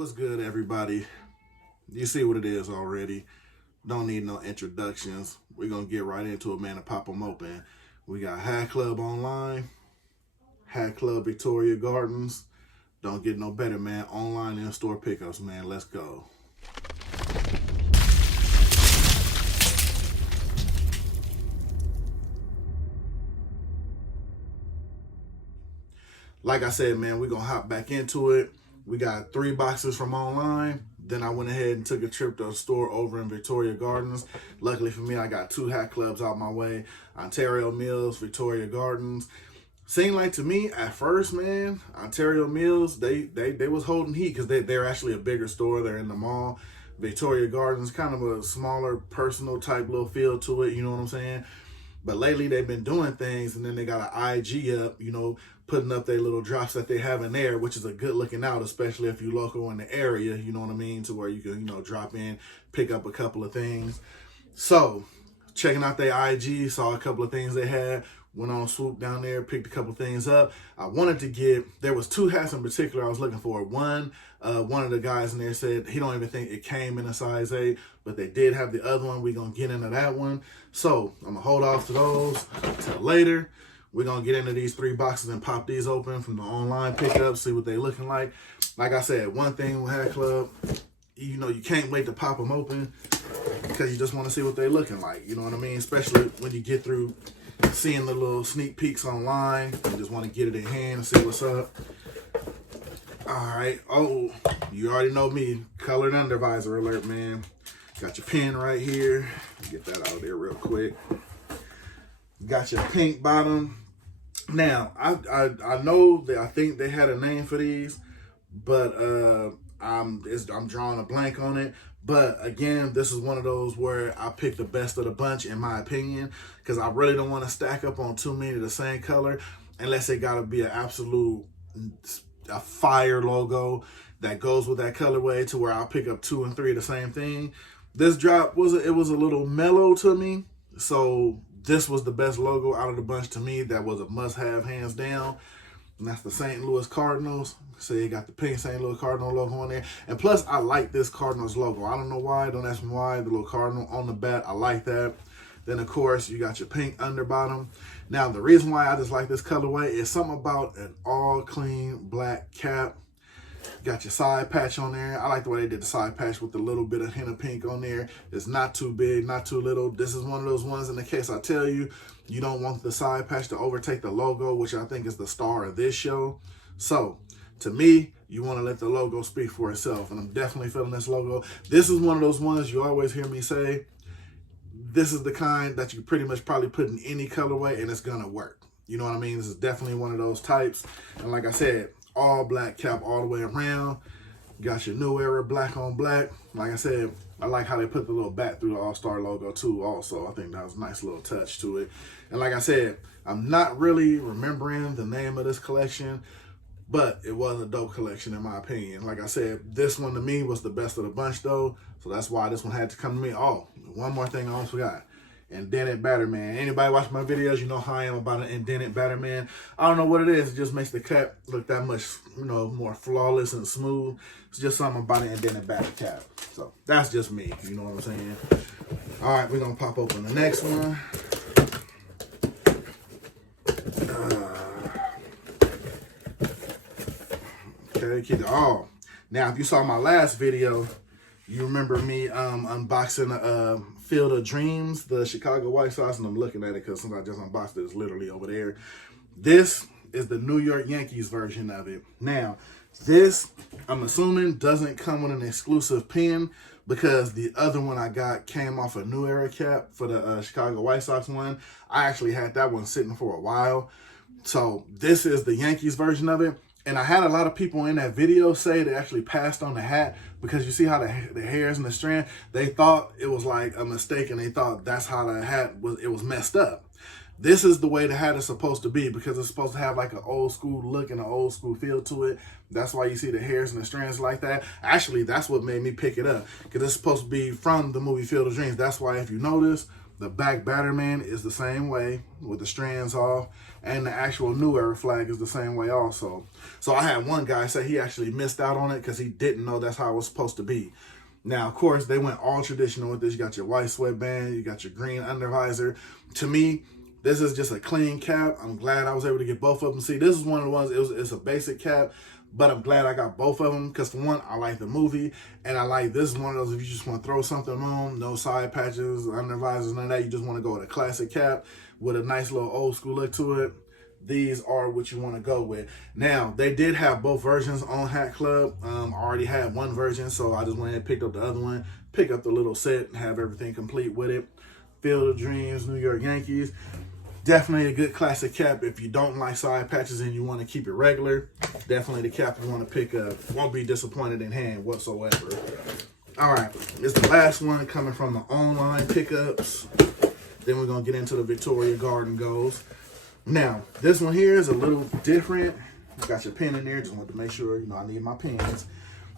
What's good, everybody? You see what it is already. Don't need no introductions. We're going to get right into it, man, and pop them open. We got Hatclub online, Hatclub Victoria Gardens. Don't get no better, man. Online in-store pickups, man. Let's go. Like I said, man, we're going to hop back into it. We got 3 boxes from online. Then I went ahead and took a trip to a store over in Victoria Gardens. Luckily for me, I got 2 Hatclubs out my way. Ontario Mills, Victoria Gardens. Seemed like to me at first, man, Ontario Mills, they was holding heat because they're actually a bigger store. They're in the mall. Victoria Gardens, kind of a smaller, personal type little feel to it, you know what I'm saying? But lately they've been doing things, and then they got an IG up, you know, putting up their little drops that they have in there, which is a good looking out, especially if you're local in the area, you know what I mean, to where you can, you know, drop in, pick up a couple of things. So, checking out their IG, saw a couple of things they had, went on a swoop down there, picked a couple of things up. I wanted to get, there was 2 hats in particular I was looking for. One of the guys in there said he don't even think it came in a size 8, but they did have the other one. We're going to get into that one. So, I'm going to hold off to those until later. We're going to get into these 3 boxes and pop these open from the online pickup, see what they looking like. Like I said, one thing with Hatclub, you know, you can't wait to pop them open because you just want to see what they looking like. You know what I mean? Especially when you get through seeing the little sneak peeks online. You just want to get it in hand and see what's up. All right. Oh, you already know me. Colored undervisor alert, man. Got your pen right here. Get that out of there real quick. Got your pink bottom. Now, I know that I think they had a name for these, but I'm drawing a blank on it. But again, this is one of those where I picked the best of the bunch, in my opinion, because I really don't want to stack up on too many of the same color, unless it got to be an absolute a fire logo that goes with that colorway, to where I'll pick up 2 and 3 of the same thing. This drop was a little mellow to me, so this was the best logo out of the bunch to me. That was a must-have, hands down. And that's the St. Louis Cardinals. So you got the pink St. Louis Cardinal logo on there. And plus, I like this Cardinals logo. I don't know why. Don't ask me why. The little Cardinal on the bat. I like that. Then, of course, you got your pink underbottom. Now, the reason why I just like this colorway is something about an all-clean black cap. Got your side patch on there. I like the way they did the side patch with a little bit of hint of pink on there. It's not too big, not too little. This is one of those ones, in the case I tell you, you don't want the side patch to overtake the logo, which I think is the star of this show. So, to me, you want to let the logo speak for itself, and I'm definitely feeling this logo. This is one of those ones you always hear me say, this is the kind that you pretty much probably put in any colorway, and it's going to work. You know what I mean? This is definitely one of those types. And like I said, all black cap all the way around. Got your new era black on black. Like I said, I like how they put the little bat through the All-Star logo too also. I think that was a nice little touch to it. And like I said, I'm not really remembering the name of this collection, but it was a dope collection in my opinion. Like I said, this one to me was the best of the bunch though. So that's why this one had to come to me. Oh, one more thing I almost forgot. Indented Batterman. Anybody watch my videos, you know how I am about an indented Batterman. I don't know what it is. It just makes the cap look that much, you know, more flawless and smooth. It's just something about an indented batter cap. So that's just me. You know what I'm saying? All right, we're going to pop open the next one. Okay, keep it. Oh, now if you saw my last video, you remember me unboxing Field of Dreams, the Chicago White Sox, and I'm looking at it because since I just unboxed it, it's literally over there. This is the New York Yankees version of it. Now, this, I'm assuming, doesn't come with an exclusive pin because the other one I got came off a New Era cap for the Chicago White Sox one. I actually had that one sitting for a while. So this is the Yankees version of it. And I had a lot of people in that video say they actually passed on the hat because you see how the hairs and the strand, they thought it was like a mistake and they thought that's how the hat was, it was messed up. This is the way the hat is supposed to be because it's supposed to have like an old school look and an old school feel to it. That's why you see the hairs and the strands like that. Actually, that's what made me pick it up because it's supposed to be from the movie Field of Dreams. That's why if you notice, The back Batterman is the same way with the strands off, and the actual New Era flag is the same way also. So I had one guy say he actually missed out on it because he didn't know that's how it was supposed to be. Now, of course, they went all traditional with this. You got your white sweatband, you got your green undervisor. To me, this is just a clean cap. I'm glad I was able to get both of them. See, this is one of the ones, it's a basic cap, but I'm glad I got both of them because, for one, I like the movie, and I like this is one of those if you just want to throw something on, no side patches, undervisors, none of that. You just want to go with a classic cap with a nice little old school look to it. These are what you want to go with. Now, they did have both versions on Hatclub. I already had one version, so I just went and picked up the other one, pick up the little set, and have everything complete with it. Field of Dreams, New York Yankees. Definitely a good classic cap. If you don't like side patches and you want to keep it regular, definitely the cap you want to pick up. Won't be disappointed in hand whatsoever. All right, it's the last one coming from the online pickups. Then we're going to get into the Victoria Garden goals. Now, this one here is a little different. I got your pen in there. Just wanted to make sure, I need my pens.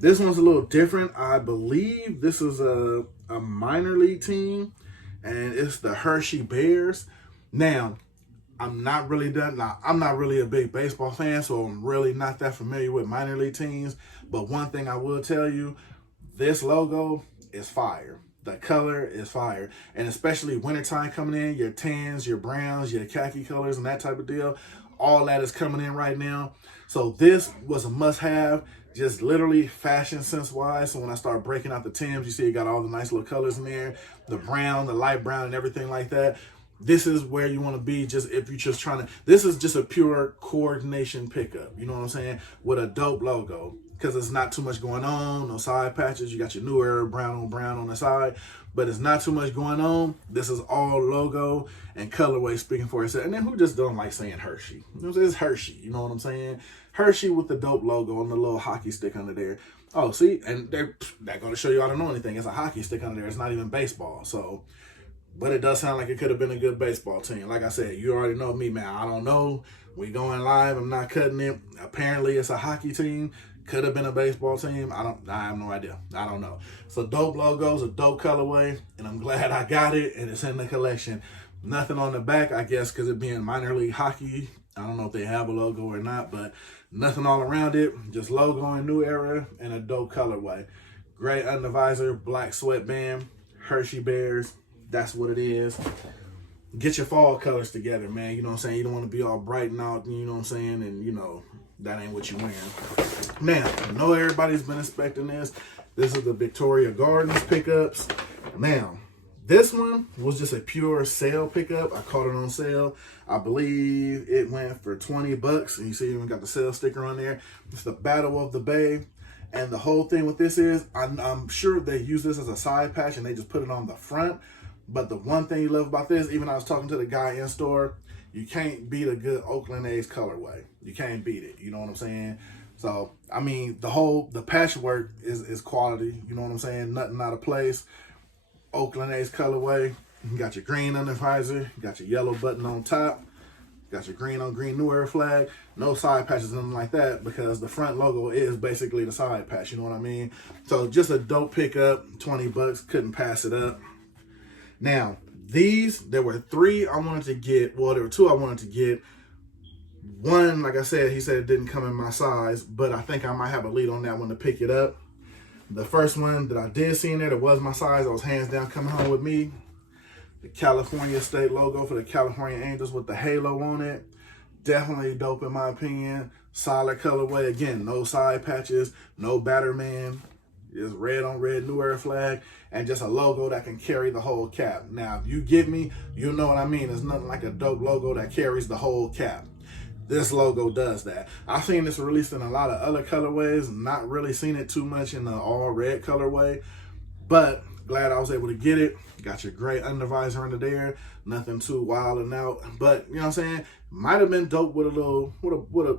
This one's a little different. I believe this is a minor league team, and it's the Hershey Bears. Now, I'm not really a big baseball fan, so I'm really not that familiar with minor league teams. But one thing I will tell you, this logo is fire. The color is fire. And especially wintertime coming in, your tans, your browns, your khaki colors, and that type of deal, all that is coming in right now. So this was a must-have, just literally fashion sense-wise. So when I start breaking out the Tims, you see it got all the nice little colors in there, the brown, the light brown, and everything like that. This is where you want to be just if you're just trying to, this is just a pure coordination pickup, you know what I'm saying, with a dope logo. Because it's not too much going on, no side patches. You got your New Era brown on the side, but it's not too much going on. This is all logo and colorway speaking for itself. And then who just don't like saying Hershey? You know what I'm saying? It's Hershey, you know what I'm saying? Hershey with the dope logo and the little hockey stick under there. Oh, see, and they're going to show you I don't know anything. It's a hockey stick under there. It's not even baseball. So, but it does sound like it could have been a good baseball team. Like I said, you already know me, man. I don't know. We going live. I'm not cutting it. Apparently, it's a hockey team. Could have been a baseball team. I have no idea. I don't know. So dope logos, a dope colorway, and I'm glad I got it, and it's in the collection. Nothing on the back, I guess, because it being minor league hockey. I don't know if they have a logo or not, but nothing all around it. Just logo and New Era and a dope colorway. Gray undervisor, black sweatband, Hershey Bears. That's what it is. Get your fall colors together, man. You know what I'm saying? You don't want to be all bright and out, you know what I'm saying? And, that ain't what you're wearing. Now, I know everybody's been expecting this. This is the Victoria Gardens pickups. Now, this one was just a pure sale pickup. I caught it on sale. I believe it went for $20. And you see, even got the sale sticker on there. It's the Battle of the Bay. And the whole thing with this is, I'm sure they use this as a side patch and they just put it on the front. But the one thing you love about this, even I was talking to the guy in store, you can't beat a good Oakland A's colorway. You can't beat it. You know what I'm saying? So, I mean, the patchwork is quality. You know what I'm saying? Nothing out of place. Oakland A's colorway. You got your green under visor. You got your yellow button on top. You got your green on green New Era flag. No side patches, nothing like that, because the front logo is basically the side patch. You know what I mean? So, just a dope pickup. $20. Couldn't pass it up. Now, there were three I wanted to get. Well, there were two I wanted to get. One, like I said, he said it didn't come in my size, but I think I might have a lead on that one to pick it up. The first one that I did see in there that was my size, I was hands down coming home with me. The California State logo for the California Angels with the halo on it. Definitely dope in my opinion. Solid colorway. Again, no side patches, no Batterman. It's red on red New Era flag, and just a logo that can carry the whole cap. Now, if you get me, you know what I mean. There's nothing like a dope logo that carries the whole cap. This logo does that. I've seen this released in a lot of other colorways, not really seen it too much in the all red colorway, but glad I was able to get it. Got your gray undervisor under there. Nothing too wild and out, but you know what I'm saying? Might have been dope with a little,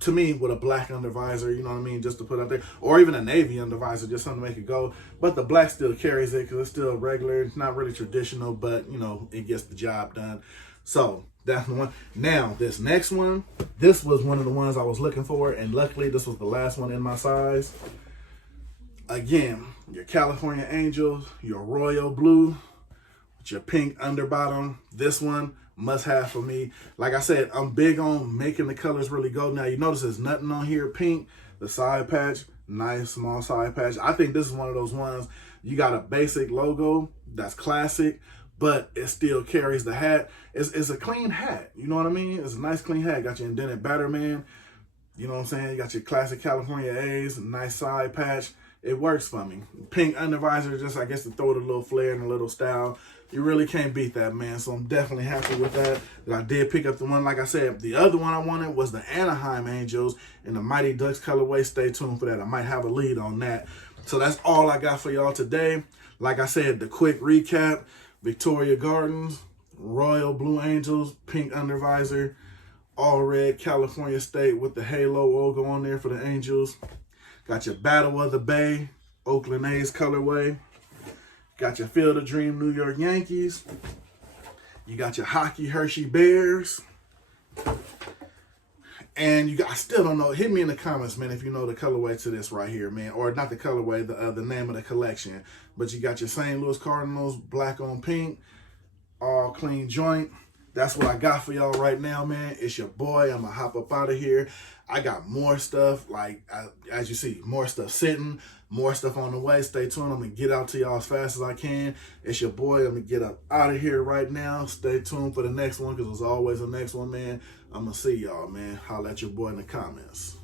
to me, with a black undervisor, you know what I mean? Just to put out there, or even a navy undervisor, just something to make it go. But the black still carries it because it's still regular. It's not really traditional, but it gets the job done. So that's the one. Now, this next one, this was one of the ones I was looking for, and luckily this was the last one in my size. Again, your California Angels, your royal blue, Your pink underbottom. This one, must have for me. Like I said, I'm big on making the colors really go. Now, you notice there's nothing on here pink. The side patch, nice small side patch. I think this is one of those ones, you got a basic logo that's classic, but it still carries the hat. It's a clean hat. You know what I mean? It's a nice clean hat. Got your indented Batterman. You know what I'm saying? You got your classic California A's, nice side patch. It works for me. Pink undervisor, just I guess to throw it a little flair and a little style. You really can't beat that, man. So I'm definitely happy with that. I did pick up the one, like I said, the other one I wanted was the Anaheim Angels in the Mighty Ducks colorway. Stay tuned for that. I might have a lead on that. So that's all I got for y'all today. Like I said, the quick recap: Victoria Gardens, Royal Blue Angels, pink undervisor, all red California State with the halo logo on there for the Angels. Got your Battle of the Bay, Oakland A's colorway. Got your Field of Dream New York Yankees. You got your hockey Hershey Bears. And you got, I still don't know. Hit me in the comments, man, if you know the colorway to this right here, man. Or not the colorway, the name of the collection. But you got your St. Louis Cardinals, black on pink, all clean joint. That's what I got for y'all right now, man. It's your boy. I'm going to hop up out of here. I got more stuff, like, as you see, more stuff sitting, more stuff on the way. Stay tuned. I'm going to get out to y'all as fast as I can. It's your boy. I'm going to get up out of here right now. Stay tuned for the next one, because there's always a next one, man. I'm going to see y'all, man. Holla at your boy in the comments.